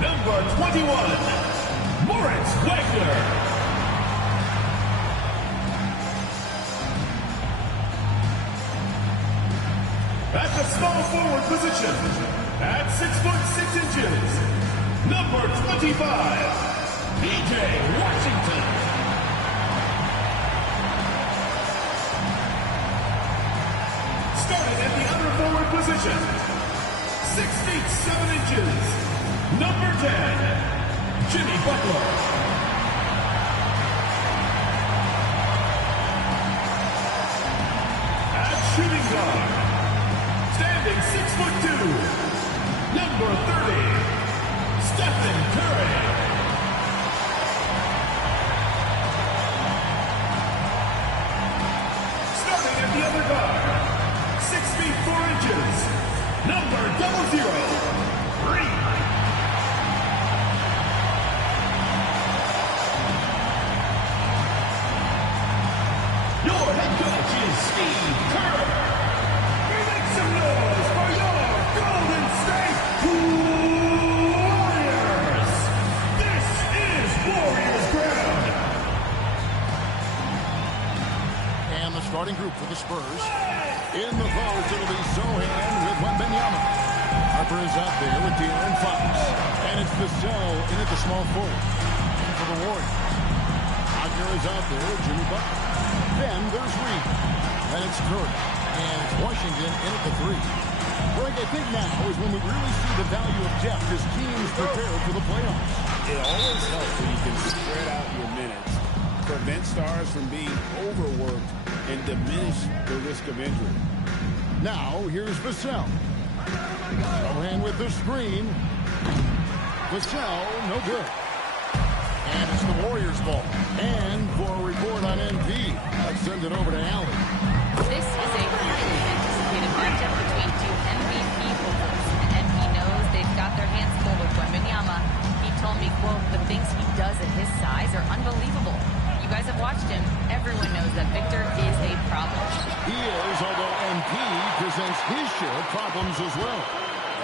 Number 21, Moritz Wagner. At the small forward position, at 6'6" number 25, PJ Washington. Starting at the other forward position, 6 feet 7 inches, number 10, Jimmy Butler. At shooting guard, standing 6'2", number 30, Stephen Curry. Starting at the other guard, 6 feet 4 inches, number 00, Reed. Your head coach is Steve Kerr. Make some noise for your Golden State Warriors. This is Warriors ground. And the starting group for the Spurs. In the post, it'll be Sohan with Wembanyama. Harper is out there with De'Aaron Fox. And it's Vassell in at the small forward. And for the Warriors, Wagner is out there with Jimmy Butler. Then there's Reed. And it's Curry. And it's Washington in at the 3. Greg, I think now is when we really see the value of depth as teams prepare for the playoffs. It always helps when you can spread out your minutes, prevent stars from being overworked, and diminish the risk of injury. Now, here's Vassell. Sohan with the screen. Vassell, no good. And it's the Warriors' ball. And for a report on NP, let's send it over to Allen. This is a highly anticipated matchup between two MVP holders. And he knows they've got their hands full with Wembanyama. He told me, quote, the things he does at his size are unbelievable. You guys have watched him. Everyone knows that Victor is a problem. He is, although MP presents his share of problems as well.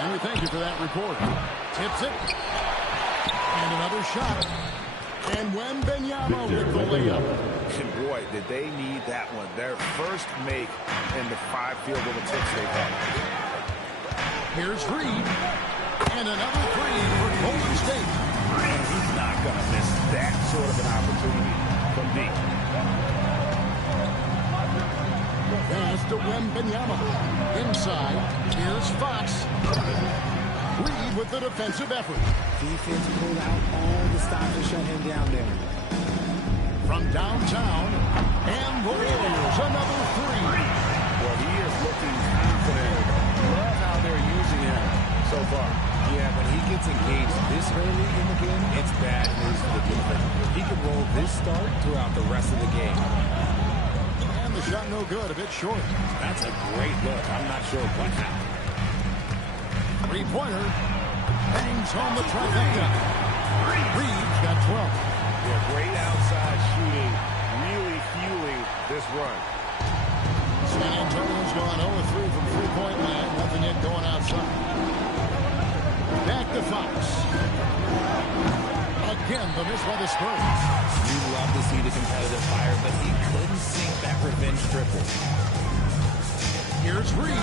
And we thank you for that report. Tips it. And another shot. And Wembanyama with the layup. And boy, did they need that one. Their first make in the 5 field goal attempts they've had. Here's Reed. And another 3 for Golden State. And he's not going to miss that sort of an opportunity from deep. Pass to Wembanyama. Inside. Here's Fox. Reed with the defensive effort. Defense pulled out all the stops to shut him down there. From downtown, and the Warriors, another 3. Well, he is looking confident. Love how they're using him so far. Yeah, when he gets engaged this early in the game, it's bad news for the defense. He could roll this start throughout the rest of the game. And the shot no good, a bit short. That's a great look. I'm not sure what happened. Three-pointer. Hangs home the trifecta. Reed's got 12. Yeah, great outside shooting, really fueling this run. San Antonio's gone 0-3 from three-point land. Nothing yet going outside. Back to Fox. Again, the miss by the Spurs. You love to see the competitive fire, but he couldn't sink that revenge triple. Here's Reed.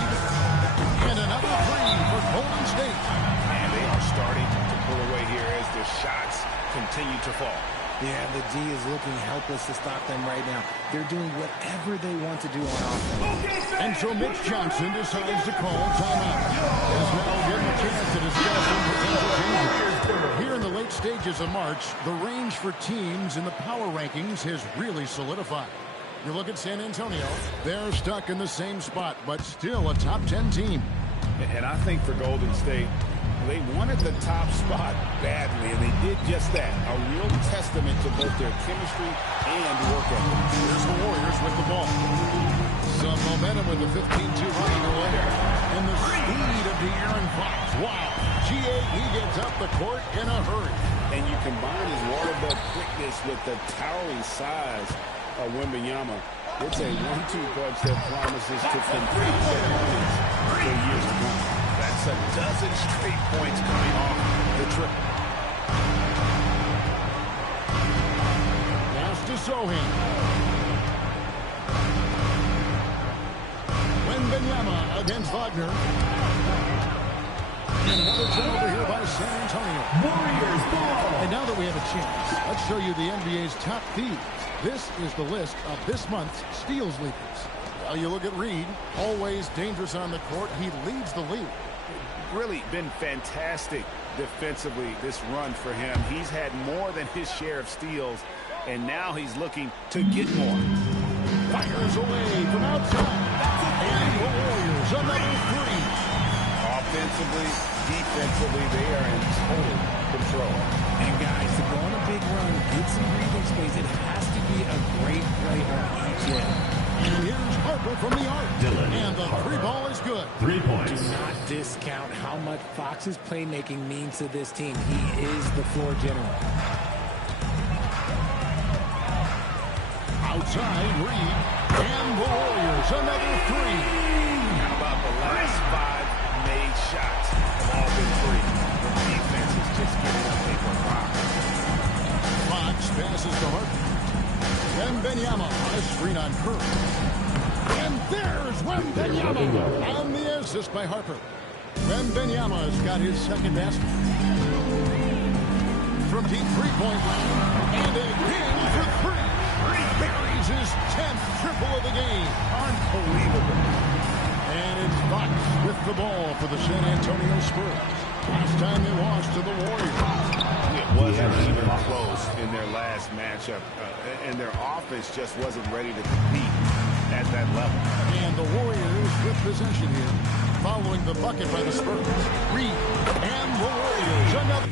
And another 3 for Golden State. And they are starting to pull away here as the shots continue to fall. Yeah, the D is looking helpless to stop them right now. They're doing whatever they want to do on offense. And so Mitch Johnson decides to call timeout. As now given a chance to discuss some potential changes. Here in the late stages of March, the range for teams in the power rankings has really solidified. You look at San Antonio, they're stuck in the same spot, but still a top 10 team. And I think for Golden State, they wanted the top spot badly, and they did just that. A real testament to both their chemistry and work ethic. Here's the Warriors with the ball. Some momentum with the 15-2 running away. And the speed of De'Aaron Fox. Wow. He gets up the court in a hurry. And you combine his water bug quickness with the towering size of Wembanyama. It's a 1-2 punch that promises to compete for years to come. That's a dozen straight points coming off the trip. Sohan. Wembanyama against Wagner. And another turnover here by San Antonio. Warriors ball. And now that we have a chance, let's show you the NBA's top thieves. This is the list of this month's steals leaders. Well, you look at Reed, always dangerous on the court. He leads the league. Really been fantastic defensively this run for him. He's had more than his share of steals, and now he's looking to get more. Fires away from outside. And the Warriors, another three. Offensively, defensively, they are in total control. And guys, to go on a big run, get some breathing space, it has to be a great play on each end. And here's Harper from the arc. And the three ball is good. 3 points. Do not discount how much Fox's playmaking means to this team. He is the floor general. Outside, Reed. And the Warriors, another three. How about the last 5 made shots have all been free? The defense is just giving up paper rock. Fox passes to Harper. Wembanyama on a screen on Curry. And there's Wembanyama on the assist by Harper. Wembanyama's got his second basket. From deep three-point line. And again for three. Buries his 10th triple of the game. Unbelievable. And it's Fox with the ball for the San Antonio Spurs. Last time they lost to the Warriors. It wasn't even close in their last matchup, and their offense just wasn't ready to compete at that level. And the Warriors with possession here, following the bucket by the Spurs. Reed and the Warriors, another.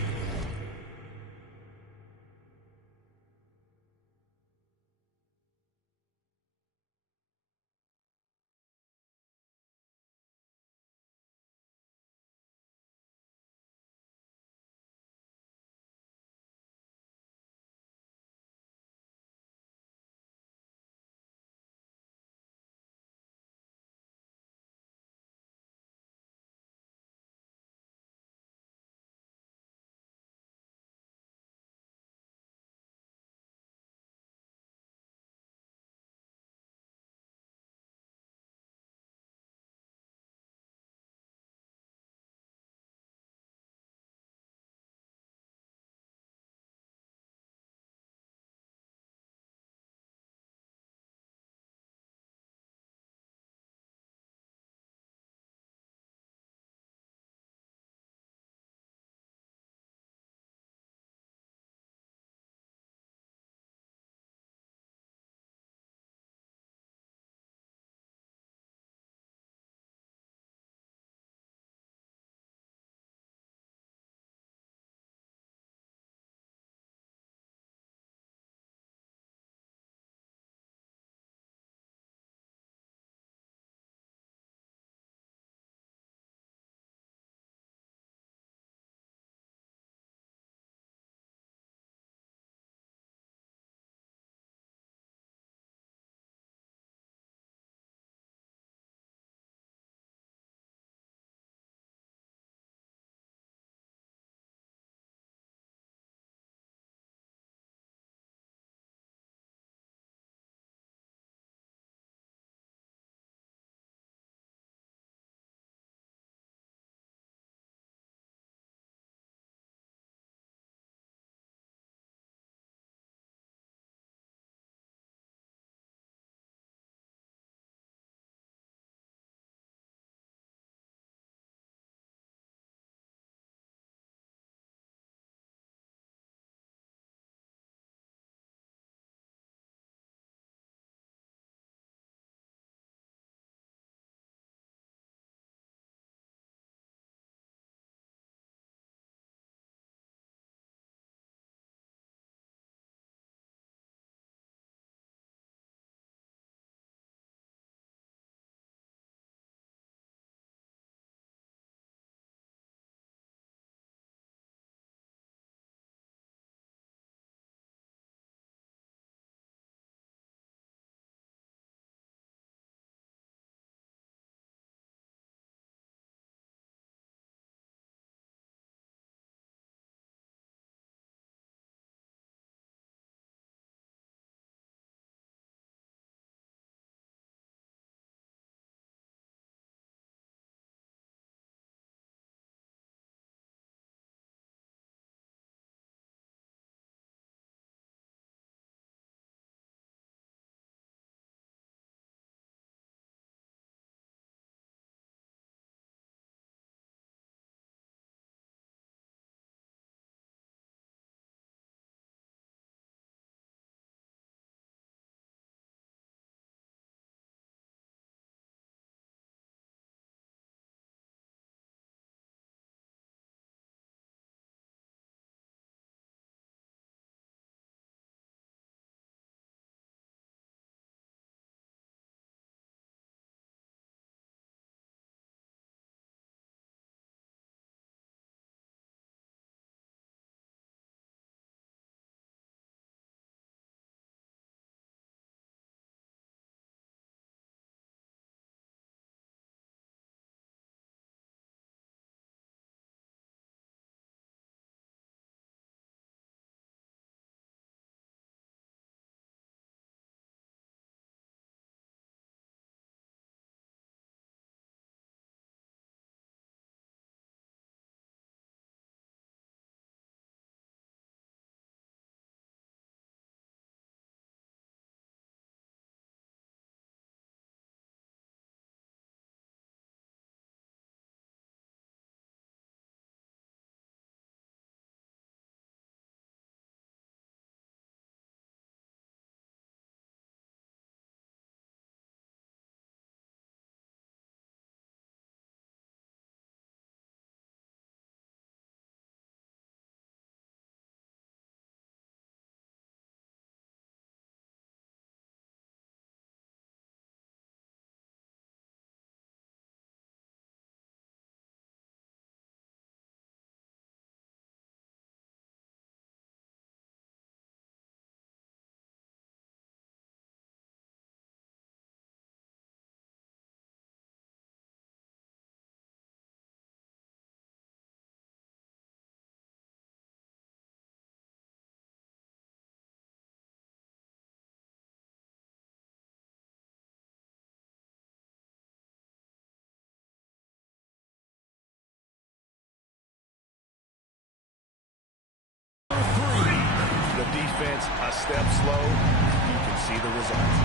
defense a step slow, you can see the results.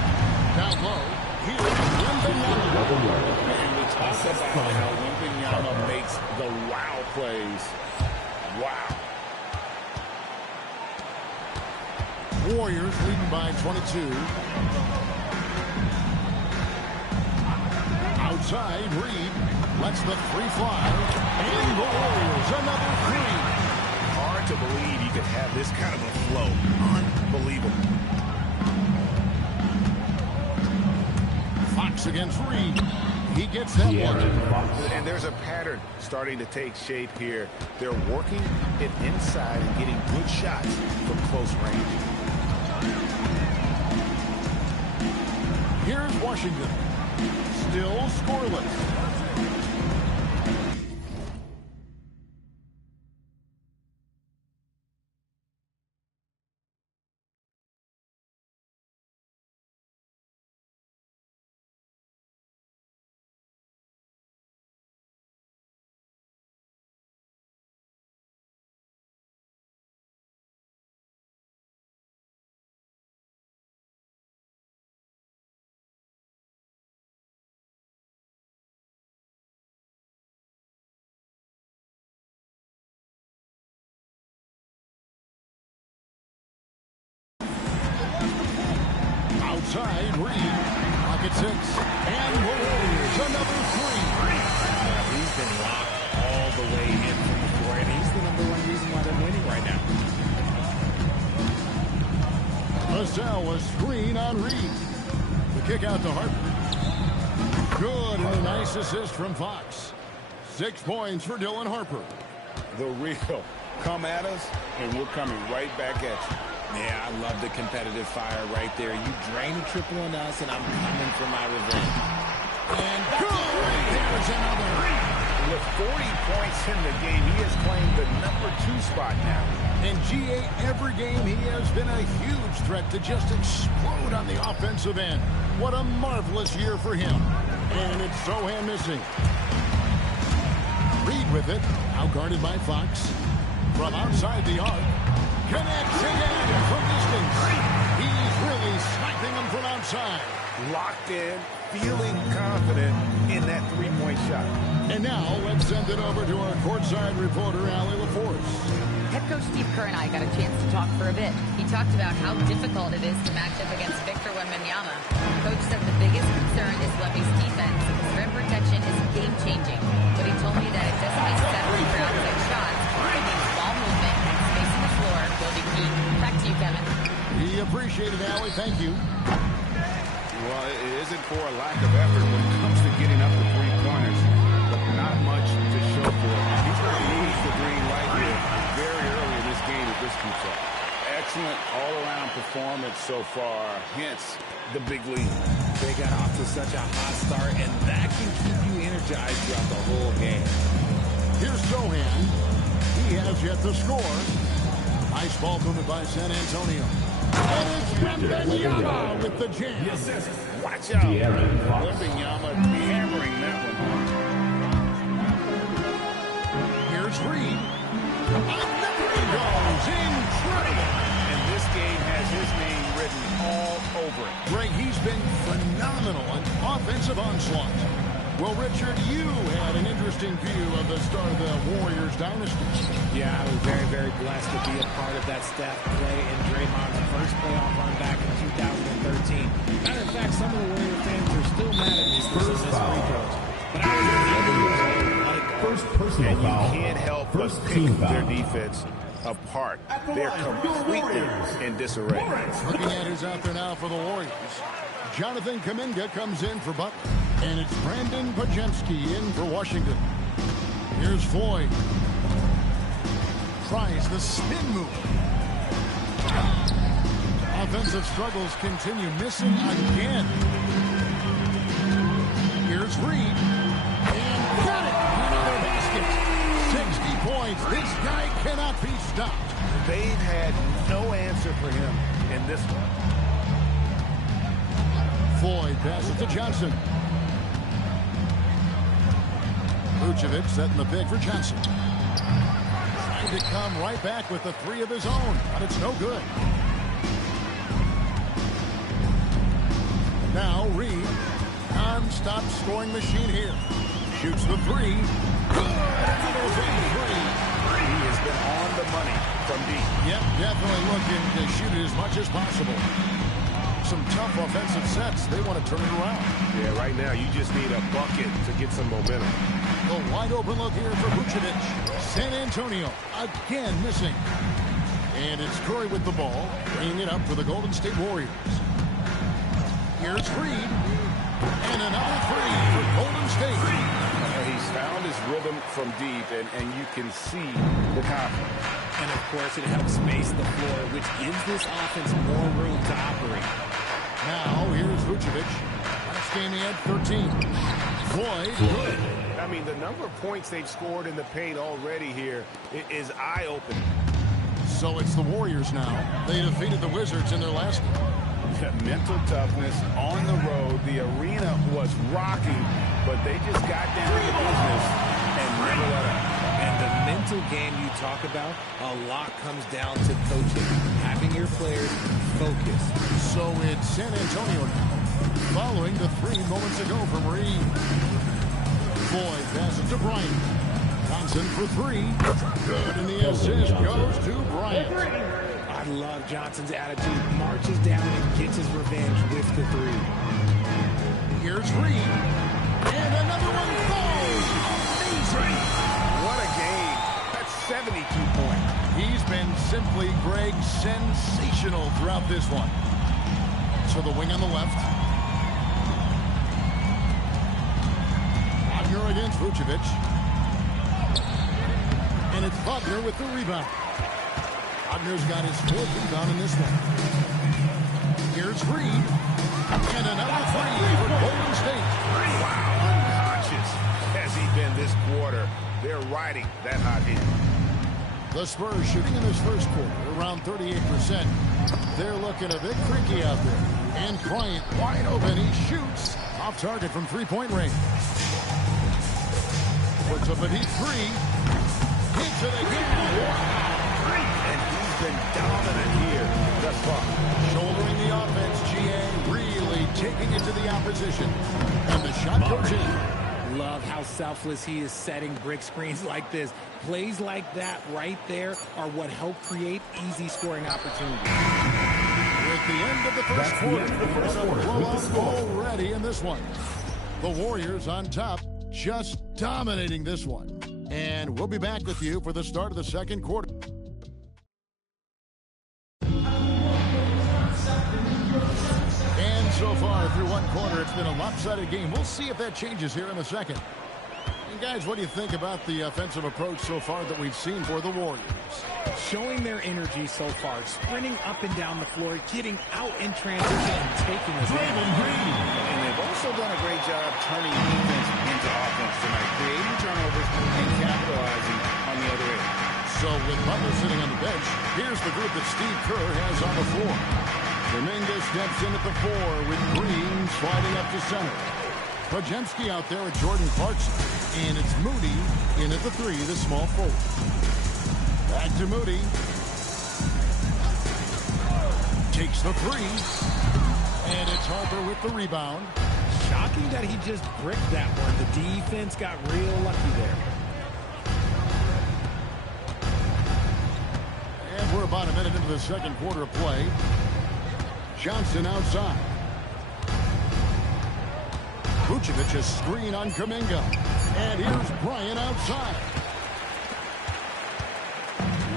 Down low, here's Wembanyama. And we talk about how Wembanyama makes the wow plays. Wow. Warriors leading by 22. Outside, Reed lets the three fly. And the Warriors, another three. Hard to believe you could have this kind of a flow. Unbelievable. Fox against Reed. He gets that one. And there's a pattern starting to take shape here. They're working it inside and getting good shots from close range. Here's Washington. Still scoreless. Outside, Reed. Pocket six. And the Warriors, another three. He's been locked all the way in from the floor, and he's the #1 reason why they're winning right now. Vassell, a screen on Reed. The kick out to Harper. Good, and a nice assist from Fox. 6 points for Dylan Harper. The real come at us, and we're coming right back at you. Yeah, I love the competitive fire right there. You drain a triple on us, and I'm coming for my revenge. And good! There's another. With 40 points in the game, he has claimed the #2 spot now. In GA, every game, he has been a huge threat to just explode on the offensive end. What a marvelous year for him. And it's Sohan missing. Reed with it, out guarded by Fox. From outside the arc. Connects again from distance. He's really sniping them from outside. Locked in, feeling confident in that three-point shot. And now let's send it over to our courtside reporter, Allie LaForce. Head coach Steve Kerr and I got a chance to talk for a bit. He talked about how difficult it is to match up against Victor Wembanyama. Coach said the biggest concern is Wemby's defense. His rim protection is game-changing. But he told me that it doesn't mean settling for outside shots. It means ball movement and spacing the floor will be key. Back to you, Kevin. We appreciate it, Allie. Thank you. Well, it isn't for a lack of effort when it comes to getting up the three-pointers. Not much to show for it. He's going to lose the green light here very early in this game if this keeps up. Excellent all-around performance so far, hence the big lead. They got off to such a hot start, and that can keep you energized throughout the whole game. Here's Sohan. He has yet to score. Nice ball movement by San Antonio. And it's Wembanyama with the jam. Watch out. Wembanyama hammering that one home. Here's Reed. Another goes. Incredible. And this game has his name written all over it. Greg, he's been phenomenal on offensive onslaught. Well, Richard, you had an interesting view of the start of the Warriors dynasty. Yeah, I was very, very blessed to be a part of that Steph, Clay, and Draymond's first playoff run back in 2013. Matter of fact, some of the Warrior fans are still mad at me for some free throws. But I was First personal And you foul. can't help but First pick team their foul. defense apart. They're completely in disarray. Looking at who's out there now for the Warriors. Jonathan Kuminga comes in for Butler. And it's Brandon Pajemski in for Washington. Here's Floyd. Tries the spin move. Offensive struggles continue. Missing again. Here's Reed. And got it. Another basket. 60 points. This guy cannot be stopped. They've had no answer for him in this one. Floyd passes to Johnson. Vucevic setting the pick for Johnson. Trying to come right back with the three of his own, but it's no good. Now Reed, non-stop scoring machine here. Shoots the three. Good from three. He has been on the money from deep. Yep, definitely looking to shoot it as much as possible. Some tough offensive sets. They want to turn it around. Yeah, right now you just need a bucket to get some momentum. A wide open look here for Vucevic. San Antonio again missing. And it's Curry with the ball, bringing it up for the Golden State Warriors. Here's Reed. And another three for Golden State. He's found his rhythm from deep, and you can see the confidence. And, of course, it helps space the floor, which gives this offense more room to operate. Now, here's Vucevic. Last game he had 13. Floyd, good. I mean, the number of points they've scored in the paint already here is eye-opening. So it's the Warriors now. They defeated the Wizards in their last game. Mental toughness on the road. The arena was rocking, but they just got down to business and never let up. And the mental game you talk about, a lot comes down to coaching, having your players focused. So it's San Antonio now, following the three moments ago from Reed. Floyd passes to Bryant. Johnson for three. Good, and the assist goes to Bryant. I love Johnson's attitude. Marches down and gets his revenge with the three. Here's Reed. And another one falls. Amazing. What a game. That's 72 points. He's been simply, Greg, sensational throughout this one. To the wing on the left. Wagner against Vucevic. And it's Wagner with the rebound. Wagner's got his fourth rebound in this one. Here's Reed. And another three for Golden State. Wow, unconscious has he been this quarter. They're riding that hot hand. The Spurs shooting in this first quarter around 38%. They're looking a bit creaky out there. And Bryant wide open. He shoots off target from three-point range. Puts up a deep three. Hits it again. Wow. And he's been dominant here thus far. Shouldering the offense, GA really taking it to the opposition. And the shot goes in. Love how selfless he is setting brick screens like this. Plays like that right there are what help create easy scoring opportunities. We're at the end of the first quarter. Blowout already in this one. The Warriors on top, just dominating this one. And we'll be back with you for the start of the second quarter. And so far through one quarter, it's been a lopsided game. We'll see if that changes here in a second. And guys, what do you think about the offensive approach so far that we've seen for the Warriors? Showing their energy so far, sprinting up and down the floor, getting out in transition and taking the lead. And they've also done a great job turning defense into offense tonight, creating turnovers and capitalizing on the other end. So with Butler sitting on the bench, here's the group that Steve Kerr has on the floor. Dominguez steps in at the four with Green sliding up to center. Podziemski out there with Jordan Clarkson. And it's Moody in at the three, the small forward. Back to Moody. Takes the three. And it's Harper with the rebound. Shocking that he just bricked that one. The defense got real lucky there. And we're about a minute into the second quarter of play. Johnson outside. Vucevic a screen on Kuminga. And here's Bryant outside.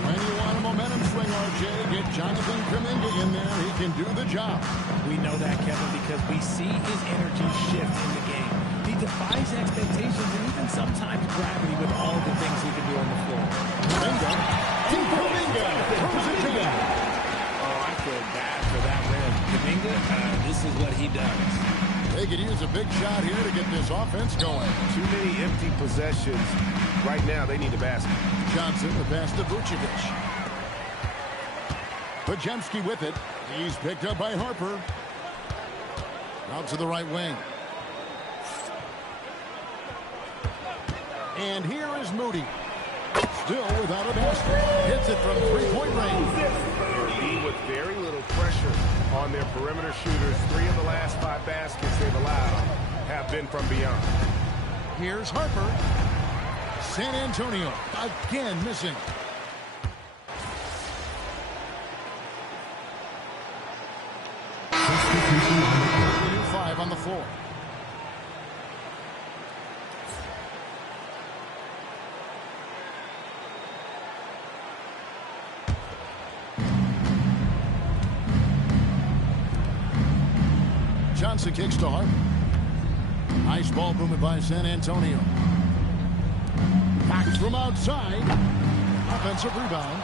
When you want a momentum swing, RJ, get Jonathan Kuminga in there. He can do the job. We know that, Kevin, because we see his energy shift in the game. He defies expectations and even sometimes gravity with all the things he can do on the floor. Kuminga. And Kuminga throws it down. Oh, I feel bad for that rim. Kuminga, this is what he does. They could use a big shot here to get this offense going. Too many empty possessions. Right now, they need a basket. Johnson, the pass to Vucevic. Podziemski with it. He's picked up by Harper. Out to the right wing. And here is Moody. still without a basket. Hits it from three-point range. Lead with very little pressure on their perimeter shooters. 3 of the last 5 baskets they've allowed have been from beyond. Here's Harper. San Antonio again missing. The new 5 on the floor. Johnson kicks to Harper. Nice ball movement by San Antonio. Fox from outside. Offensive rebound.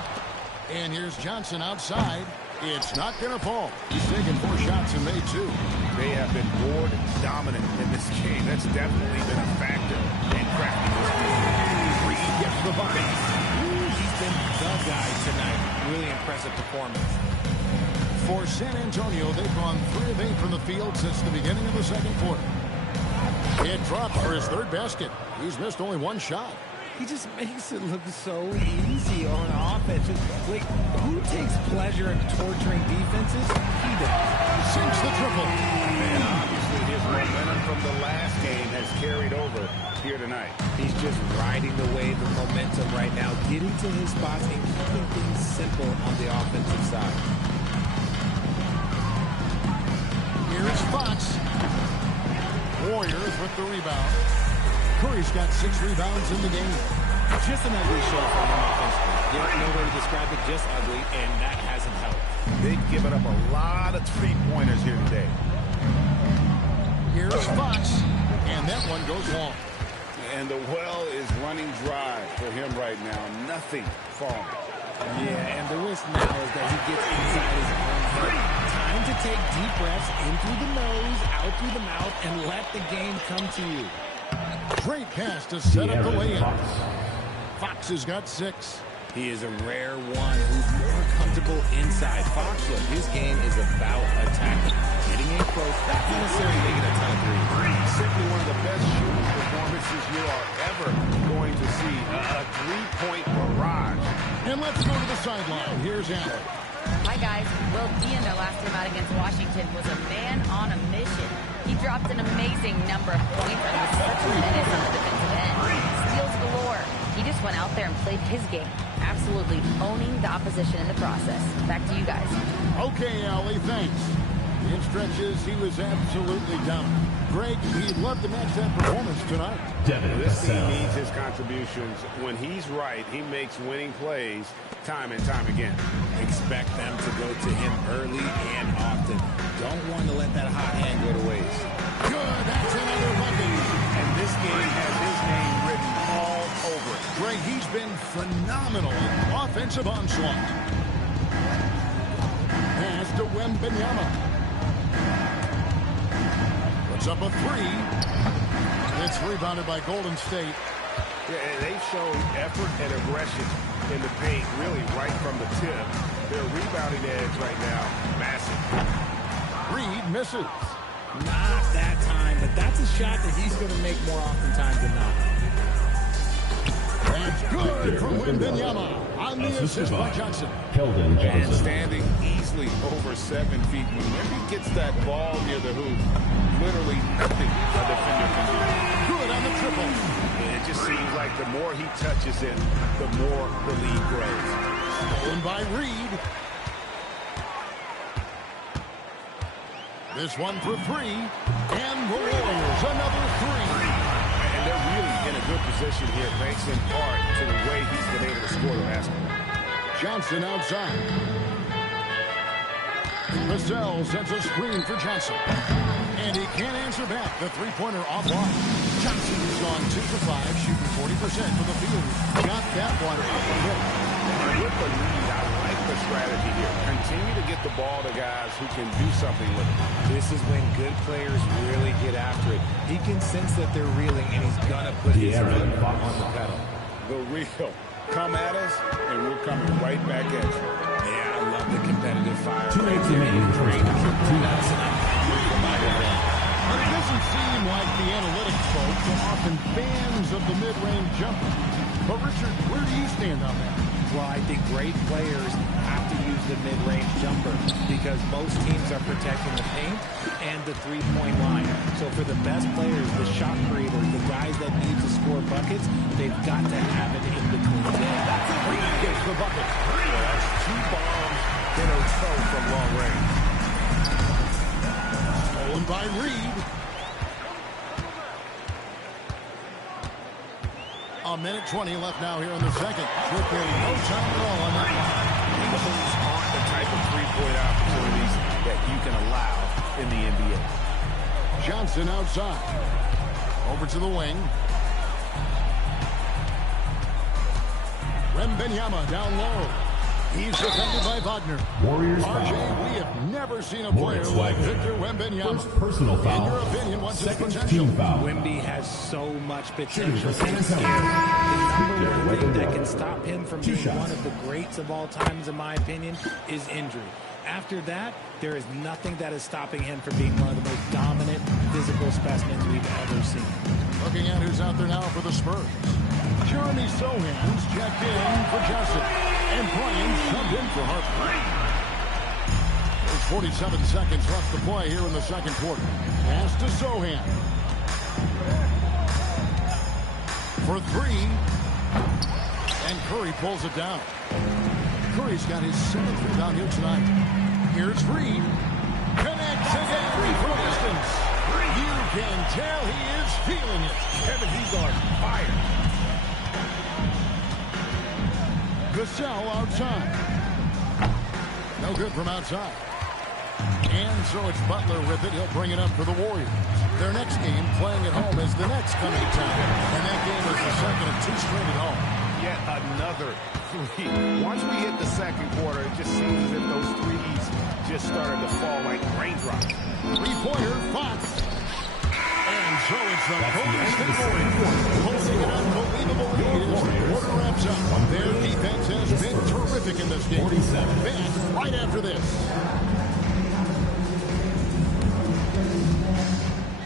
And here's Johnson outside. It's not going to fall. He's taken 4 shots and made 2. They have been board dominant in this game. That's definitely been a factor in cracking this game. Reed gets the bucket. He's been the guy tonight. Really impressive performance. For San Antonio, they've gone 3 of 8 from the field since the beginning of the second quarter. It dropped for his 3rd basket. He's missed only 1 shot. He just makes it look so easy on offense. Like, who takes pleasure in torturing defenses? He does. Sinks the triple. And obviously his momentum from the last game has carried over here tonight. He's just riding the wave of momentum right now, getting to his spots and keeping things simple on the offensive side. Here's Fox. Warriors with the rebound. Curry's got 6 rebounds in the game. Just an ugly show from him offensively. There's no way to describe it, just ugly, and that hasn't helped. They've given up a lot of 3-pointers here today. Here's Fox. And that one goes long. And the well is running dry for him right now. Nothing falling. Yeah, and the risk now is that he gets inside his own head. Time to take deep breaths in through the nose, out through the mouth, and let the game come to you. Great pass to set up the layup. Fox has got 6. He is a rare one who's more comfortable inside. Fox, look, his game is about attacking. Getting in close, not necessarily making a ton of threes. Simply one of the best shooting performances you are ever going to see. A 3-point barrage. And let's go to the sideline. Here's Allen. Hi, guys. Will D in their last game out against Washington was a man on a mission. He dropped an amazing number of points and was such a menace on the defensive end. Steals galore. He just went out there and played his game, absolutely owning the opposition in the process. Back to you guys. Okay, Allie, thanks. In stretches, he was absolutely down. Greg, he'd love to match that performance tonight. This team needs his contributions. When he's right, he makes winning plays time and time again. Expect them to go to him early and often. Don't want to let that hot hand go to waste. Good, that's another bucket. And this game has his name written all over it. Greg, he's been phenomenal in offensive onslaught. Pass to Wembanyama. Puts up a 3. It's rebounded by Golden State. Yeah, and they've shown effort and aggression in the paint, really right from the tip. Their rebounding edge right now, massive. Reed misses. Not that time, but that's a shot that he's going to make more oftentimes than not. That's good from Wembanyama on the assist by Johnson. And standing easily over 7 feet. Whenever he gets that ball near the hoop, literally nothing a defender can do. Good on the triple. It just seems like the more he touches it, the more the lead grows. Stolen by Reed. This one for 3. And the Warriors another 3. And they're really in a good position here, thanks in part to the way he's been able to score the basketball. Johnson outside. Vassell sends a screen for Johnson. And he can't answer back. The 3-pointer offline. Johnson has gone 2 for 5, shooting 40% from the field. Got that one up the hill. With the lead, I like the strategy here. Continue to get the ball to guys who can do something with it. This is when good players really get after it. He can sense that they're reeling, and he's going to put his foot on the pedal. The real. Come at us, and we're coming right back at you. Yeah, I love the competitive fire. But it doesn't seem like the analytics folks are often fans of the mid-range jumper. But, Richard, where do you stand on that? Well, I think great players have to use the mid-range jumper because most teams are protecting the paint and the three-point line. So for the best players, the shot creators, the guys that need to score buckets, they've got to have it in between them. Reed gets the bucket. Well, that's 2 bombs in a row from long range. Stolen by Reed. A minute 20 left now here in the second. Quickly, no time at all on that line. Those aren't the type of three-point opportunities that you can allow in the NBA. Johnson outside. Over to the wing. Wembanyama down low. He's defended by Wagner. Warriors RJ, foul. we have never seen a player Moritz like Wagner. Victor Wembanyama. First personal foul. In your opinion, what's his Second potential? team foul. Wemby has so much potential. Shooting for San This Antonio. year. The number one thing that Wembanyama. can stop him from 2 being shots. one of the greats of all times, in my opinion, is injury. After that, there is nothing that is stopping him from being one of the most dominant physical specimens we've ever seen. Looking at who's out there now for the Spurs. Jeremy Sohan's checked in for Johnson. And Brian subbed in for Harper. There's 47 seconds left to play here in the second quarter. Pass to Sohan. For 3. And Curry pulls it down. Curry's got his 7th rebound here tonight. Here's Reed. Connects again from distance. You can tell he is feeling it. Kevin, he's on fire. Gasol outside. No good from outside. And so it's Butler with it. He'll bring it up for the Warriors. Their next game, playing at home, is the next coming time. And that game is the second of 2 straight at home. Yet another 3. Once we hit the second quarter, it just seems as if those threes just started to fall like raindrops. 3-pointer, Fox. And so it's the Golden State Warriors holding an unbelievable lead as the quarter wraps up. Their defense has been terrific in this game. 47. Back right after this.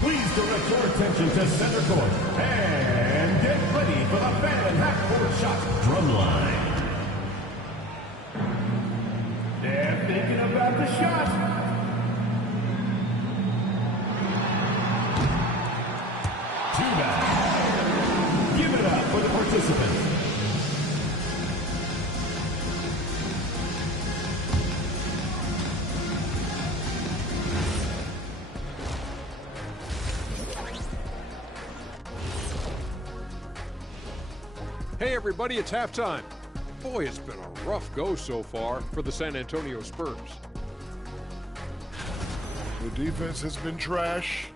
Please direct your attention to center court and get ready for the fan half-court shot drum line. They're thinking about the shot. Too bad. Give it up for the participant. Hey everybody, it's halftime. Boy, it's been a rough go so far for the San Antonio Spurs. The defense has been trash.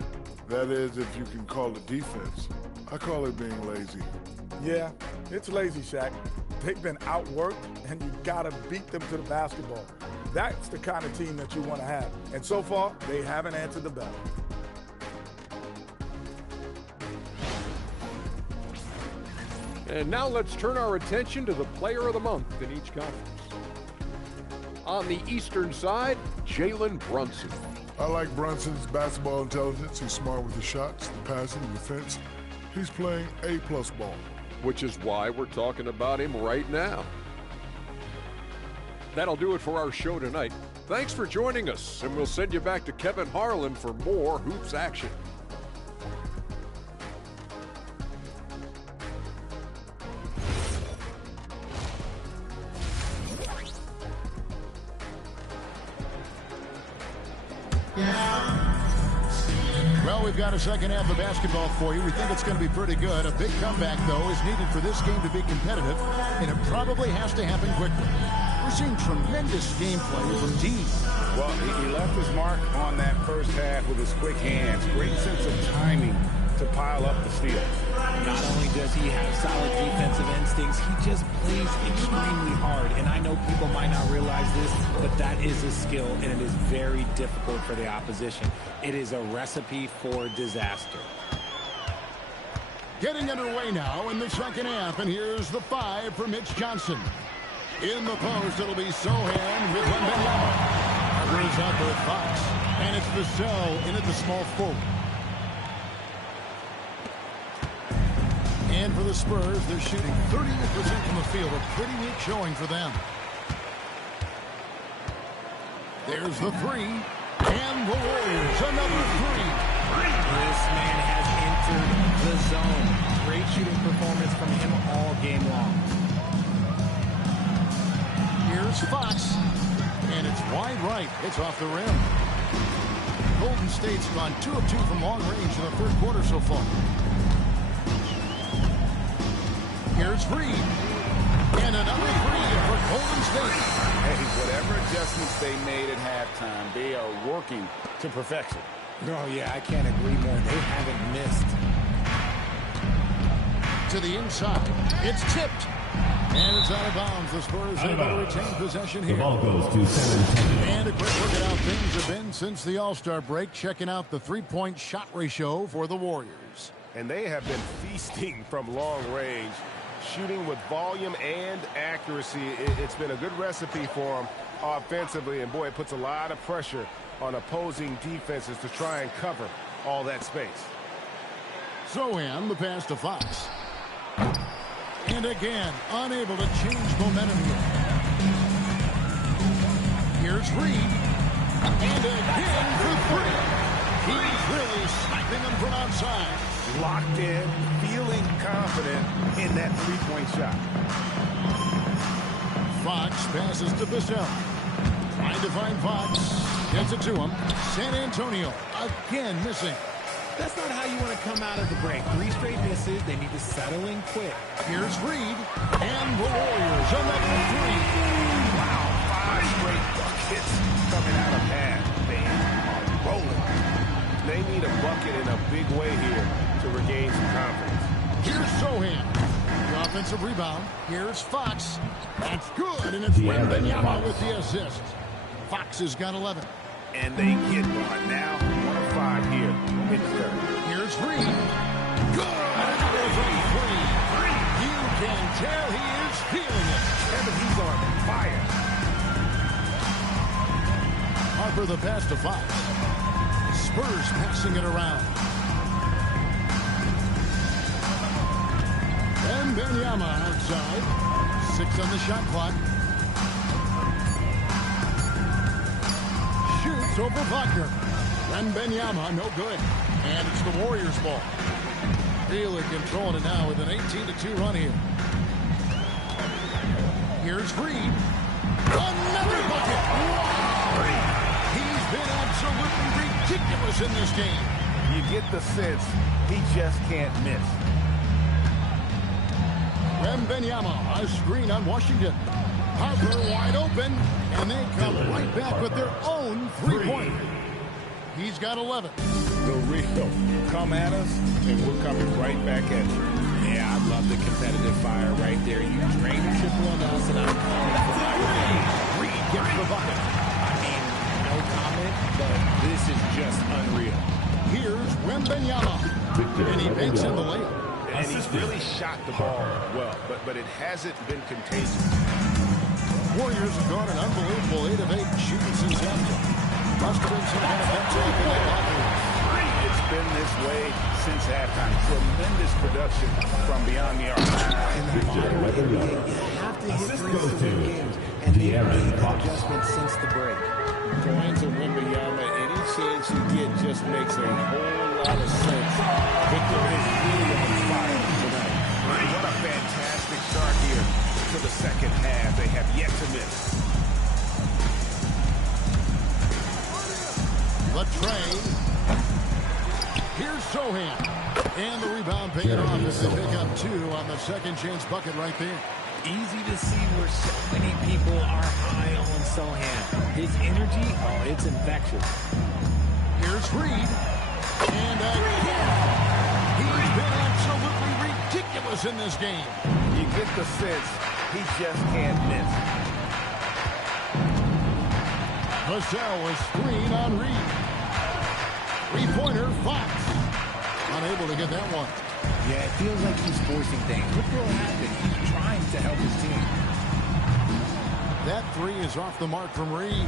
That is, if you can call it defense. I call it being lazy. Yeah, it's lazy, Shaq. They've been outworked, and you gotta beat them to the basketball. That's the kind of team that you want to have. And so far, they haven't answered the bell. And now let's turn our attention to the player of the month in each conference. On the Eastern side, Jalen Brunson. I like Brunson's basketball intelligence. He's smart with the shots, the passing, the defense. He's playing A-plus ball. Which is why we're talking about him right now. That'll do it for our show tonight. Thanks for joining us, and we'll send you back to Kevin Harlan for more hoops action. Well, we've got a second half of basketball for you. We think it's going to be pretty good. A big comeback, though, is needed for this game to be competitive, and it probably has to happen quickly. We're seeing tremendous gameplay from teams. Well, he left his mark on that first half with his quick hands. Great sense of timing to pile up the steal. Not only does he have solid defensive instincts, he just plays extremely hard. And I know people might not realize this, but that is a skill, and it is very difficult for the opposition. It is a recipe for disaster. Getting underway now in the second half, and here's the 5 for Mitch Johnson. In the post, it'll be Sohan with Wembanyama. Goes out there with Fox, and it's Vassell in at the small forward. And for the Spurs, they're shooting 38% from the field. A pretty weak showing for them. There's the three. And the Warriors, another three. This man has entered the zone. Great shooting performance from him all game long. Here's Fox. And it's wide right. It's off the rim. Golden State's gone 2 of 2 from long range in the third quarter so far. Here's Reed. And another three for Golden State. Hey, whatever adjustments they made at halftime, they are working to perfection. Oh, yeah, I can't agree more. They haven't missed. To the inside. It's tipped. And it's out of bounds. The Spurs able to retain possession here. The ball goes to San Antonio. And a quick look at how things have been since the All-Star break. Checking out the three-point shot ratio for the Warriors. And they have been feasting from long range, shooting with volume and accuracy. It's been a good recipe for them offensively. And, boy, it puts a lot of pressure on opposing defenses to try and cover all that space. Sohan, the pass to Fox. And again, unable to change momentum here. Here's Reed. And again for three. He's really sniping them from outside. Locked in, feeling confident in that three-point shot. Fox passes to Bissell. Trying to find Fox. Gets it to him. San Antonio again missing. That's not how you want to come out of the break. 3 straight misses. They need to settle in quick. Here's Reed. And the Warriors, another three. Wow, 5 straight buckets coming out of hand. They are rolling. They need a bucket in a big way here to regain some confidence. Here's Sohan. The offensive rebound. Here's Fox. That's good, and it's Wembanyama with the assist. Fox has got 11. And they get one now. 1 of 5 here in the third. Here's Reed. Good. From three. You can tell he is feeling it. Kevin, he's on fire. Harper the pass to Fox. Spurs passing it around. Wembanyama outside. 6 on the shot clock. Shoots over Wagner. Wembanyama, no good. And it's the Warriors' ball. Really controlling it now with an 18-2 run here. Here's Reed. Another bucket. Wow. He's been absolutely ridiculous in this game. You get the sense he just can't miss. Wembanyama, a screen on Washington. Harper wide open, and they come right back with their own three-pointer. He's got 11. The real come at us, and we're coming right back at you. Yeah, I love the competitive fire right there. You drain the triple on us, and I'm coming for my revenge. Reed gets the bucket. I mean, no comment, but this is just unreal. Here's Wembanyama, and he makes in the layup. And he's really shot the ball well, but it hasn't been contagious. Warriors have gone an unbelievable 8 of 8 shooting since halftime. Must have been some kind of pep talk in that locker room. It's been this way since halftime. Tremendous production from beyond the arc. In the modern NBA, you have to hit threes to win games, and they've made an adjustment since the break. Going to Wembanyama, any chance you get just makes a whole lot of sense. Victor is really on fire tonight. What a fantastic start here to the second half. They have yet to miss. The trade. Here's Sohan. And the rebound paying off as they pick up 2 on the second chance bucket right there. Easy to see where so many people are high on Sohan. His energy, oh, it's infectious. Here's Reed. And again, he's been absolutely ridiculous in this game. You get the sense he just can't miss. Vassell was screen on Reed. Three-pointer, Fox. Unable to get that one. Yeah, it feels like he's forcing things. What will happen? He's trying to help his team. That 3 is off the mark from Reed.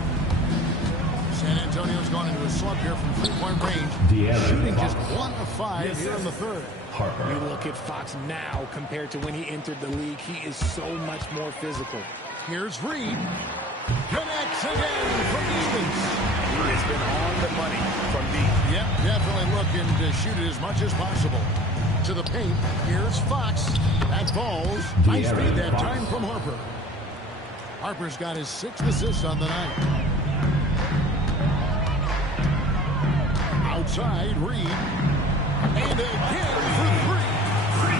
San Antonio's gone into a slump here from three-point range. Shooting just 1 of 5 here in the third. You look at Fox now compared to when he entered the league. He is so much more physical. Here's Reed. Connects again from distance. He has been on the money from deep. Yep, definitely looking to shoot it as much as possible. To the paint, here's Fox. That falls. High speed that time from Harper. Harper's got his 6th assist on the night. Outside, Reed. And again for 3.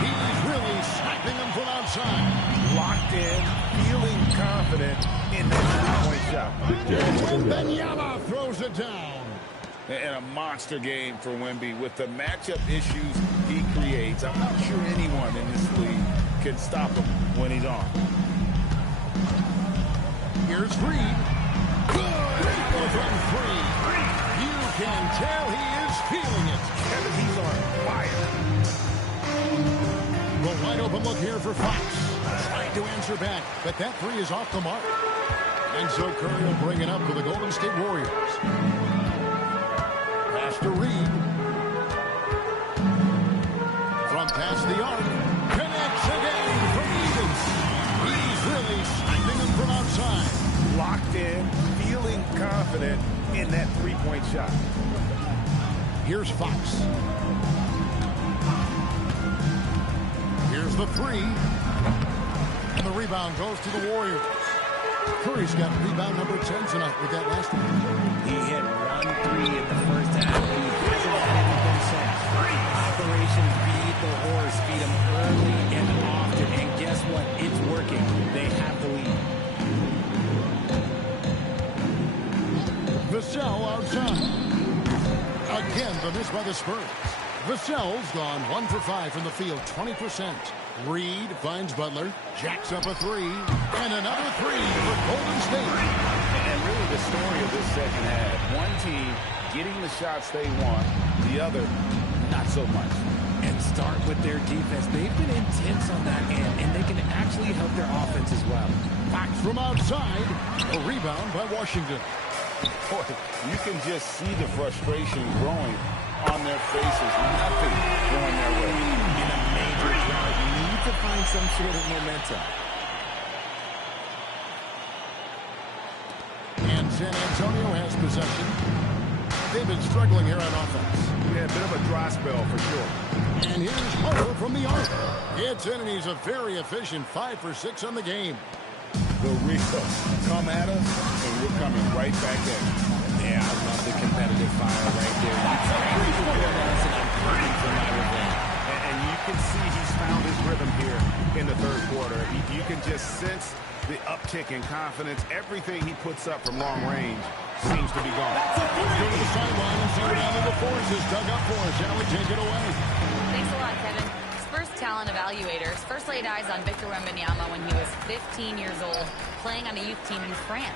He's really sniping them from outside. Locked in, feeling confident in that three-point shot. And Wembanyama throws it down. And a monster game for Wemby with the matchup issues he creates. I'm not sure anyone in this league can stop him when he's on. Here's Reed. Good from 3. You can tell he is feeling it. Kevin, he's on fire. The wide open look here for Fox. Trying to answer back, but that 3 is off the mark. And so Curry will bring it up for the Golden State Warriors. Pass to Reed. From past the arc. Connects again from Edens. He's really sniping them from outside. Locked in, feeling confident in that three-point shot. Here's Fox. Here's the 3. And the rebound goes to the Warriors. Curry's got rebound number 10 tonight with that last one. He hit 1 3 in the first half. He hasn't had anything since. Operation Feed the Horse. Feed him early and often. And guess what? It's working. They have the lead. Vassell outside. Again, the miss by the Spurs. Vassell's gone 1 for 5 from the field, 20%. Reed finds Butler, jacks up a 3, and another 3 for Golden State. And really the story of this second half, one team getting the shots they want, the other not so much. And start with their defense. They've been intense on that end, and they can actually help their offense as well. Fox from outside, a rebound by Washington. Boy, you can just see the frustration growing on their faces. Nothing going their way. In a major drought, you need to find some sort of momentum. And San Antonio has possession. They've been struggling here on offense. Yeah, a bit of a dry spell for sure. And here's Harper from the arc. It's in, and he's a very efficient 5 for 6 on the game. The Rico come at us, and we're coming right back at it. Yeah, I love the competitive fire right there. You tell me before us, and I'm coming for my revenge. And you can see he's found his rhythm here in the third quarter. You can just sense the uptick in confidence. Everything he puts up from long range seems to be gone. Let's go to the sideline and see what Andy LaForce has dug up for us. Shall we take it away? Thanks a lot, Kevin. Spurs talent evaluators first laid eyes on Victor Wembanyama when he was 15 years old, playing on a youth team in France.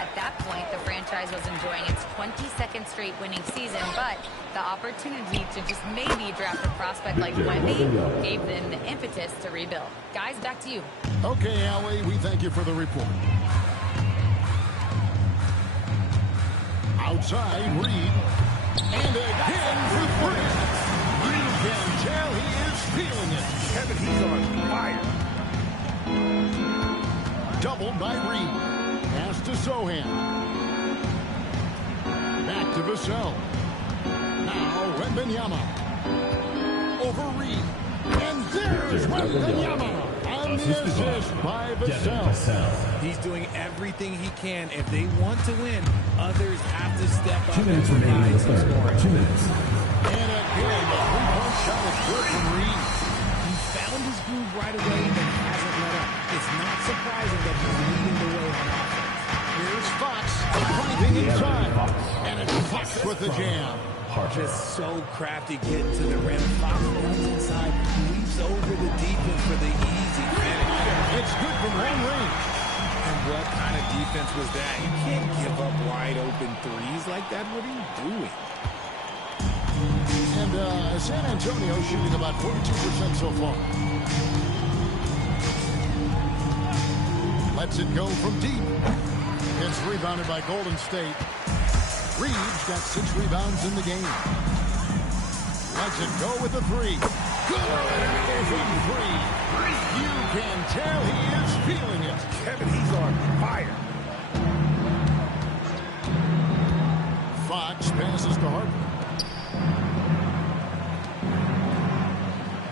At that point, the franchise was enjoying its 22nd straight winning season, but the opportunity to just maybe draft a prospect like Wemby gave them the impetus to rebuild. Guys, back to you. Okay, Allie, we thank you for the report. Outside, Reed. And again for 3. You can tell he is feeling it. Kevin, he's on fire. Doubled by Reed. Pass to Sohan. Back to Vassell. Now Wembanyama. Over Reed. And there's Wembanyama on the assist by Vassell. He's doing everything he can. If they want to win, others have to step up. 2 minutes remaining in the third. 2 minutes. And again, the three-point shot is good from Reed. He found his groove right away and hasn't let up. It's not surprising that he's leading the way on offense. Here's Fox driving inside. And it's Fox with the jam. Just so crafty getting to the rim. Fox runs inside, leaps over the defense for the easy finish. It's good from long range. And what kind of defense was that? You can't give up wide open threes like that. What are you doing? And San Antonio shooting about 42% so far. Lets it go from deep. It's rebounded by Golden State. Reeves got 6 rebounds in the game. Lets it go with the 3. Good from 3. You can tell he is feeling it. Kevin, he's on fire. Fox passes to Harper.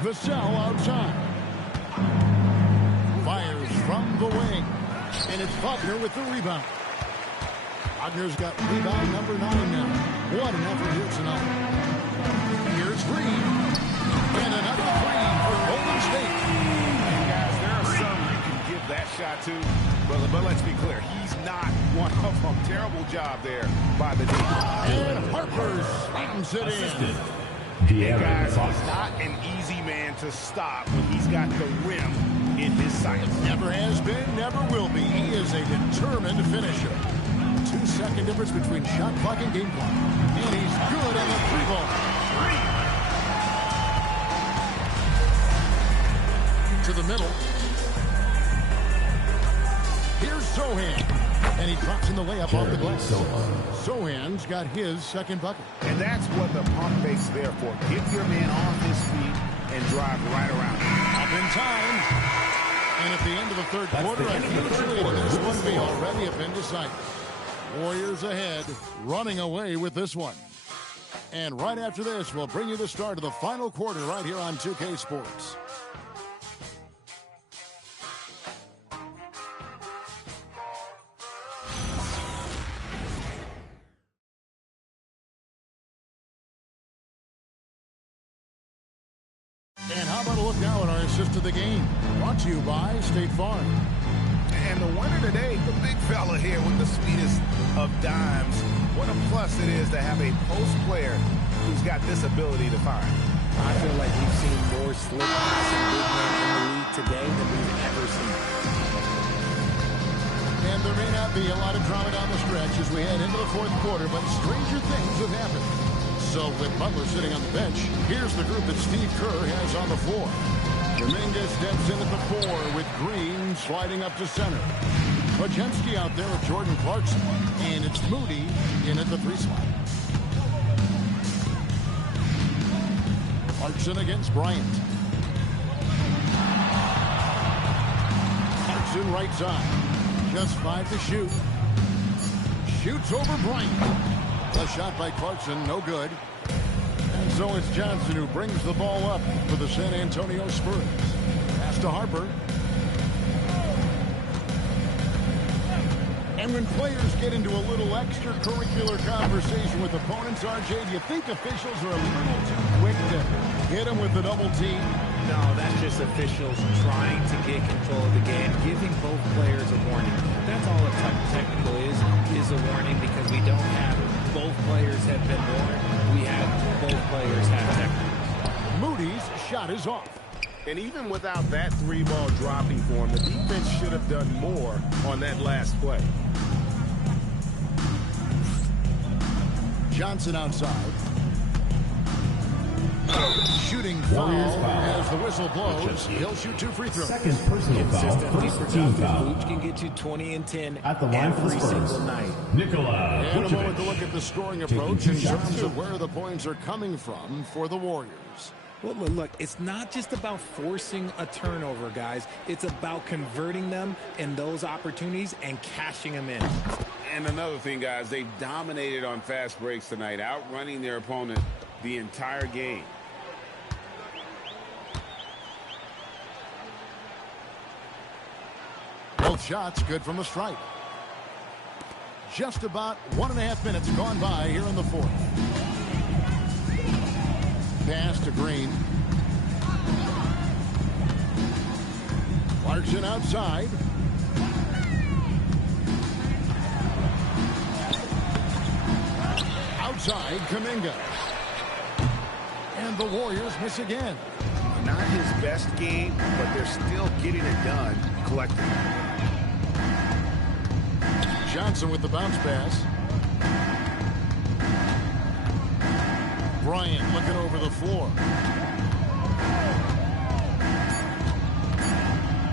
Vassell outside. Fires from the wing. And it's Buckner with the rebound. Buckner's got rebound number 9 now. What an effort here tonight. Here's Reed. And another 3 for Golden State. And guys, there are some you can give that shot to. But let's be clear, he's not one of them. Terrible job there by the defense. And Harper slams it in. And guys, he's not an easy man to stop when he's got the rim in his sights. Never has been, never will be. He is a determined finisher. 2-second difference between shot clock and game clock. And he's good on the 3-ball. To the middle. Here's Sohan. And he drops in the layup off the glass. Sohan's got his second bucket. And that's what the pump fake's there for. Get your man off his feet and drive right around him. Up in time. And at the end of the third quarter, a huge lead in this one may already have been decided. Warriors ahead, running away with this one. And right after this, we'll bring you the start of the final quarter right here on 2K Sports. And how about a look now at our assist of the game? Brought to you by State Farm. And the winner today, the big fella here with the sweetest of dimes. What a plus it is to have a post player who's got this ability to find. I feel like we've seen more slip passing big men in the league today than we've ever seen. And there may not be a lot of drama down the stretch as we head into the fourth quarter, but stranger things have happened. So with Butler sitting on the bench, here's the group that Steve Kerr has on the floor. Dominguez steps in at the 4 with Green sliding up to center. Pajemski out there with Jordan Clarkson. And it's Moody in at the 3 slot. Clarkson against Bryant. Clarkson right side. Just 5 to shoot. Shoots over Bryant. A shot by Clarkson, no good. And so it's Johnson who brings the ball up for the San Antonio Spurs. Pass to Harper. And when players get into a little extracurricular conversation with opponents, RJ, do you think officials are a little too quick to hit them with the double team? No, that's just officials trying to get control of the game, giving both players a warning. That's all a technical is a warning because we don't have both players have been warned. We have both players have technicals. Moody's shot is off. And even without that 3-ball dropping for him, the defense should have done more on that last play. Johnson outside. Shooting foul as the whistle blows. He'll shoot 2 free throws. Second personal foul. First team foul. Vooch can get you 20 and 10 at the line for the every Spurs. single night. Nikola And a moment to Vucevic. look at the scoring approach in terms of where the points are coming from for the Warriors. Well, look, it's not just about forcing a turnover, guys. It's about converting them in those opportunities and cashing them in. And another thing, guys, they've dominated on fast breaks tonight, outrunning their opponent the entire game. Both shots good from the stripe. Just about 1.5 minutes gone by here in the fourth. Pass to Green. Clarkson outside. Outside, Kuminga. And the Warriors miss again. Not his best game, but they're still getting it done collectively. Johnson with the bounce pass. Bryant looking over the floor.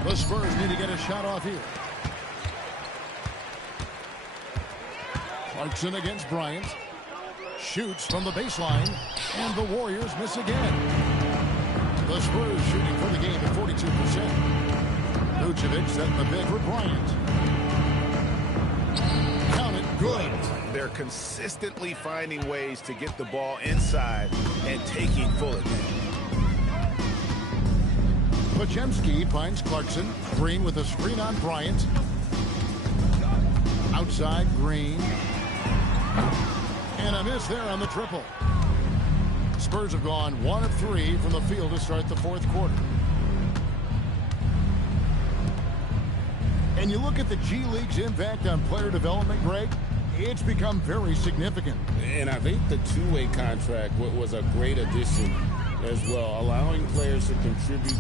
The Spurs need to get a shot off here. Clarkson against Bryant. Shoots from the baseline, and the Warriors miss again. The Spurs shooting for the game at 42%. Vucevic setting the pick for Bryant. Count it, good. They're consistently finding ways to get the ball inside and taking full advantage. Podziemski finds Clarkson. Green with a screen on Bryant. Outside, Green. And a miss there on the triple. Spurs have gone 1 of 3 from the field to start the fourth quarter. And you look at the G League's impact on player development, Greg, it's become very significant. And I think the two-way contract was a great addition as well, allowing players to contribute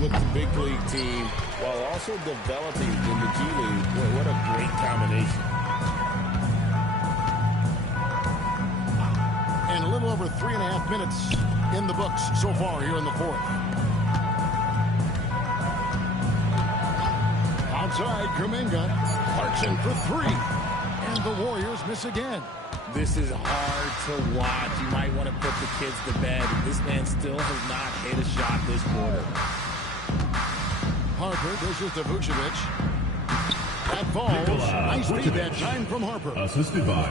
with the big league team while also developing in the G League. What a great combination. And a little over 3.5 minutes in the books so far here in the fourth. Outside, Kuminga. Clarkson for 3. And the Warriors miss again. This is hard to watch. You might want to put the kids to bed. This man still has not hit a shot this quarter. Harper dishes to Vucevic. That falls. Nice feed that time from Harper. Assisted by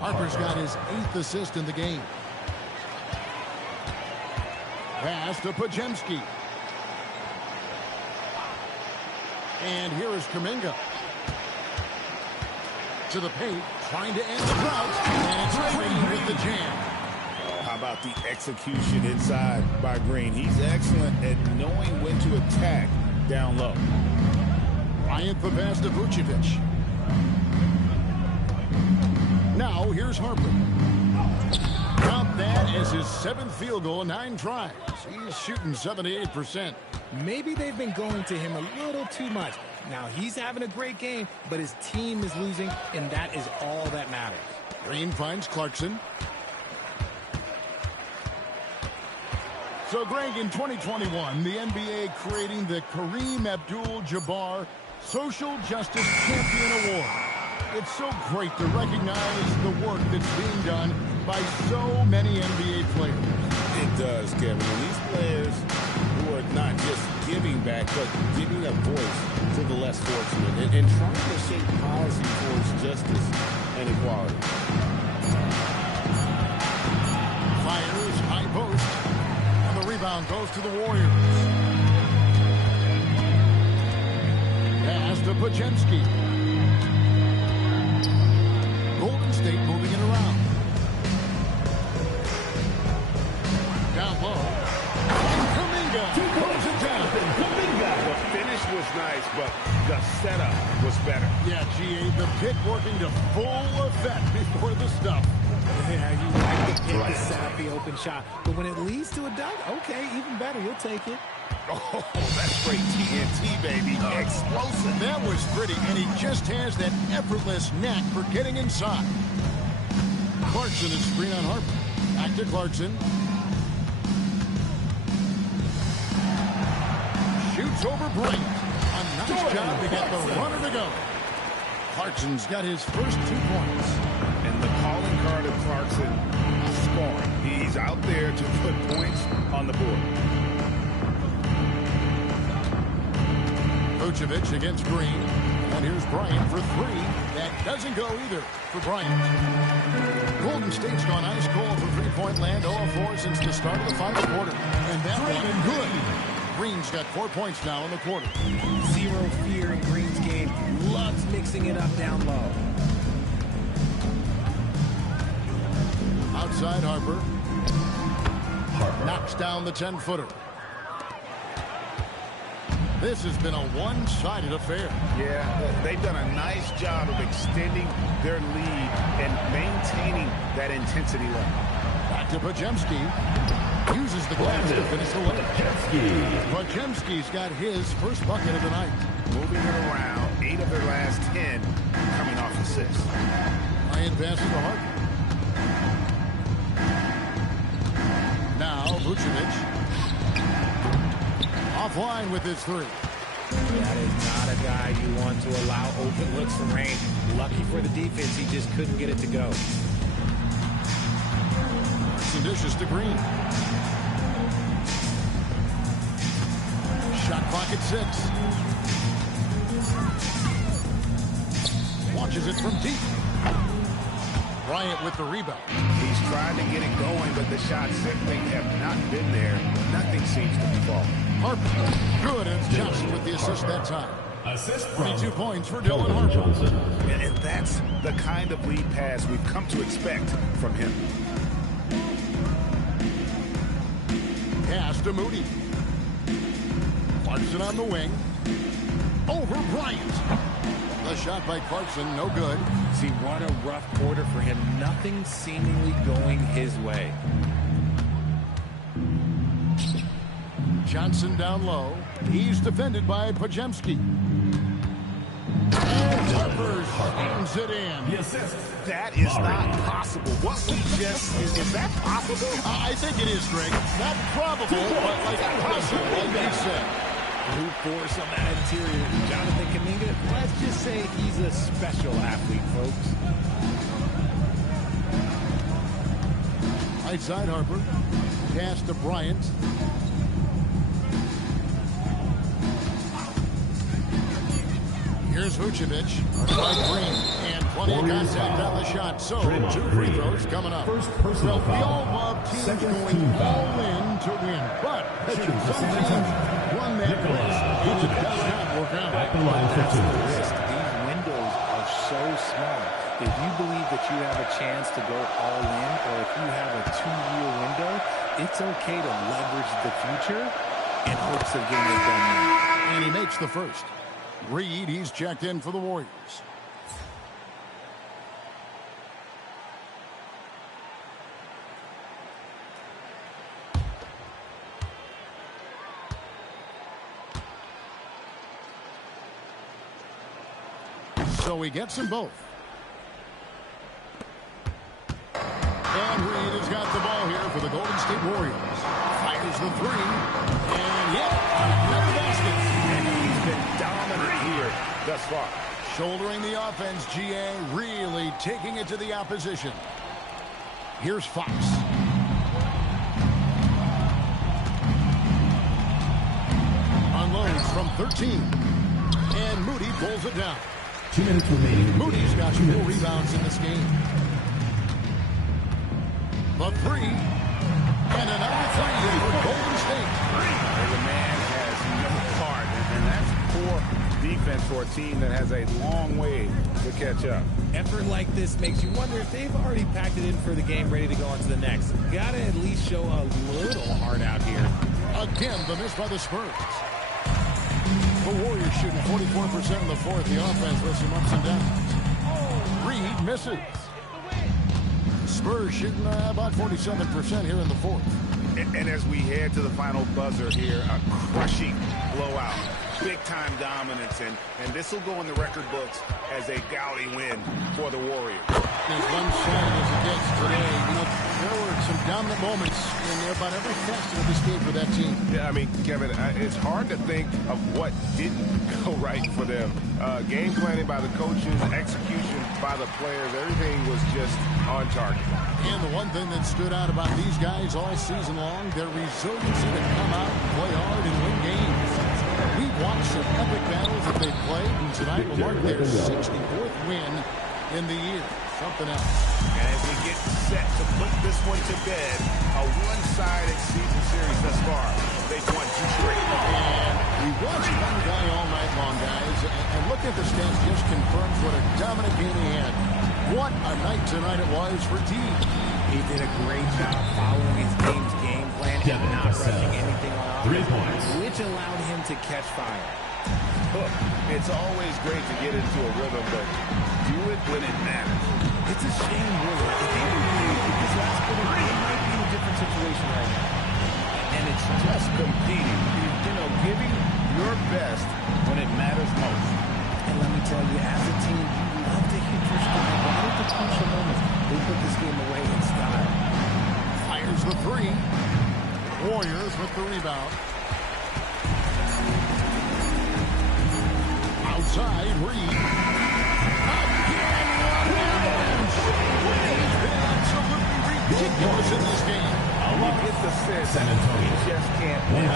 Harper's got his 8th assist in the game. Pass to Podziemski. And here is Kuminga. To the paint, trying to end the drought. And it's Green with the jam. Oh, how about the execution inside by Green? He's excellent at knowing when to attack down low. Bryant the pass to Vucevic. Now here's Harper. Not bad as his 7th field goal in 9 tries. He's shooting 78%. Maybe they've been going to him a little too much. Now he's having a great game, but his team is losing, and that is all that matters. Green finds Clarkson. So, Greg, in 2021, the NBA creating the Kareem Abdul-Jabbar Social Justice Champion Award. It's so great to recognize the work that's being done by so many NBA players. It does, Kevin. And these players who are not just giving back, but giving a voice to the less fortunate and trying to shape policy towards justice and equality. Fires high post. And the rebound goes to the Warriors. Pass to Podziemski. Golden State moving it around. Down low. And Kuminga pulls it down. The finish was nice, but the setup was better. Yeah, GA, the pick working to full effect before the stuff. Yeah, you like the pick, the setup, the open shot. But when it leads to a dunk, okay, even better. You'll take it. Oh, that's great TNT, baby. Explosive. That was pretty, and he just has that effortless knack for getting inside. Clarkson is screen on Harper. Back to Clarkson. Shoots over Bryant. A nice job to get the runner to go. Clarkson's got his first 2 points. And the calling card of Clarkson, scoring. He's out there to put points on the board. Vucevic against Green. And here's Bryant for 3. That doesn't go either for Bryant. Golden State's gone ice cold from three-point land, 0-4 since the start of the final quarter. And that one good. Green's got 4 points now in the quarter. Zero fear in Green's game. Loves mixing it up down low. Outside Harper. Knocks down the 10-footer. This has been a one-sided affair. Yeah, they've done a nice job of extending their lead and maintaining that intensity level. Back to Podziemski. Uses the glass to finish the layup. Podziemski's got his first bucket of the night. Moving it around, 8 of their last 10 coming off assists. Bryant passes to Harper. Now Vucevic. Offline with his 3. That is not a guy you want to allow open looks from Rain. Lucky for the defense, he just couldn't get it to go. Some dishes to Green. Shot clock at 6. Launches it from deep. Bryant with the rebound. He's trying to get it going, but the shots simply have not been there. Nothing seems to be falling. Harper. Good, and Johnson with the assist that time. Assist from 22 points for Dylan Harper. And that's the kind of lead pass we've come to expect from him. Pass to Moody. Clarkson on the wing. Over Bryant. The shot by Clarkson, no good. See, what a rough quarter for him. Nothing seemingly going his way. Johnson down low. He's defended by Pajemski. And Harper shoots it in. the assist. That is not possible. What we just... Is that possible? I think it is, Greg. Not probable, but like possible, like they said. Brute force on that interior. Jonathan Kuminga, let's just say he's a special athlete, folks. Right side, Harper. Pass to Bryant. Here's Vucevic. By Green. And plenty of contact on the shot. So, 2 free throws coming up. First personal Well, we foul. all love teams Second going team foul. all in to win. But Pitchers some to San teams Antonio. run that Nikolai race, and it Vucevic. does not work out. At the line for That's the 2. risk. These windows are so small. If you believe that you have a chance to go all in, or if you have a 2-year window, it's okay to leverage the future in hopes of getting it done now. And he makes the first. Reed, he's checked in for the Warriors. So he gets them both. And Reed has got the ball here for the Golden State Warriors. Fires the 3. And another basket. And he's been dominant here thus far. Shouldering the offense, GA really taking it to the opposition. Here's Fox. Unloads from 13. And Moody pulls it down. 2 minutes remaining. Moody's got 4 rebounds in this game. The 3. And another 3 for Golden State. The man has no heart, and that's poor defense for a team that has a long way to catch up. Effort like this makes you wonder if they've already packed it in for the game, ready to go on to the next. Gotta at least show a little heart out here. Again, the miss by the Spurs. The Warriors shooting 44% in the fourth. The offense with some ups and downs. Reed misses. Spurs shooting about 47% here in the fourth. And as we head to the final buzzer here, a crushing blowout. Big-time dominance, and this will go in the record books as a gaudy win for the Warriors. As one side as it gets today, you know, there were some dominant moments in about every facet of this game for that team. Yeah, I mean, Kevin, it's hard to think of what didn't go right for them. Game planning by the coaches, execution by the players, everything was just on target. And the one thing that stood out about these guys all season long, their resiliency to come out and play hard and win games. We've watched some epic battles that they've played, and tonight will mark their 64th win in the year. Something else. And as we get set to put this one to bed, a one-sided season series thus far. They've won 2 straight. And we watched one guy all night long, guys, and look at the stats just confirms what a dominant game he had. What a night tonight it was for D. He did a great job following his team's game plan and not rushing anything on 3 offense, points. which allowed him to catch fire. Look, it's always great to get into a rhythm, but do it when it matters. It's a shame, really. If he were really with this last quarter, it might be in a different situation right now. And it's just competing. Giving your best when it matters most. And let me tell you, as a team, you love to hit your stride, but at the crucial moments, they put this game away in style. Fires the 3. Warriors with the rebound. outside, Reed. Again, what happens? He's been absolutely ridiculous in this game. You get the sense San Antonio just can't win.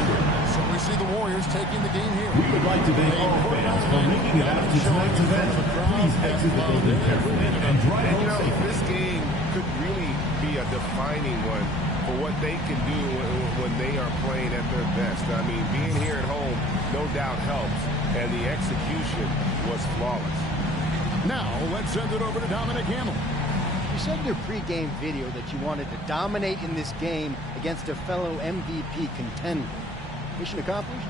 So we see the Warriors taking the game here. We would like to thank all fans for making it out to tonight's event. Please exit the building carefully and drive home safely. This game could really be a defining one for what they can do when they are playing at their best. I mean, being here at home no doubt helps, and the execution was flawless. Now, let's send it over to Dominic Hamill. You said in your pregame video that you wanted to dominate in this game against a fellow MVP contender. Mission accomplished?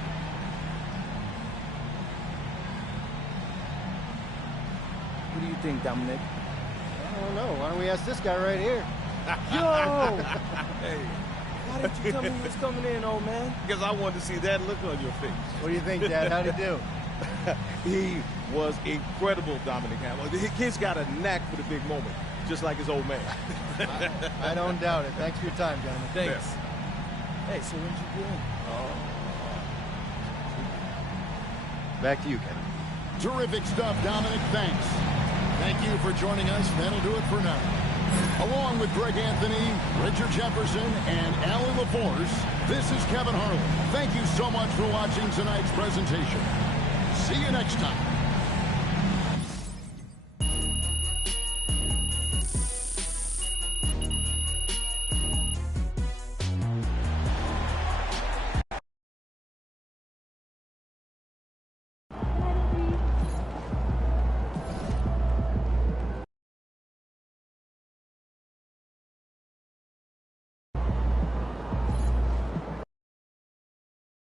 What do you think, Dominic? I don't know. Why don't we ask this guy right here? Yo! Hey, why didn't you tell me he was coming in, old man? Because I wanted to see that look on your face. What do you think, Dad? How'd he do? He was incredible, Dominic Hamill. The kid's got a knack for the big moment, just like his old man. I don't doubt it. Thanks for your time, gentlemen. Thanks. Hey, so when'd you get in? Back to you, Kevin. Terrific stuff, Dominic. Thanks. Thank you for joining us. That'll do it for now. Along with Greg Anthony, Richard Jefferson, and Alan LaForce, this is Kevin Harlan. Thank you so much for watching tonight's presentation. See you next time.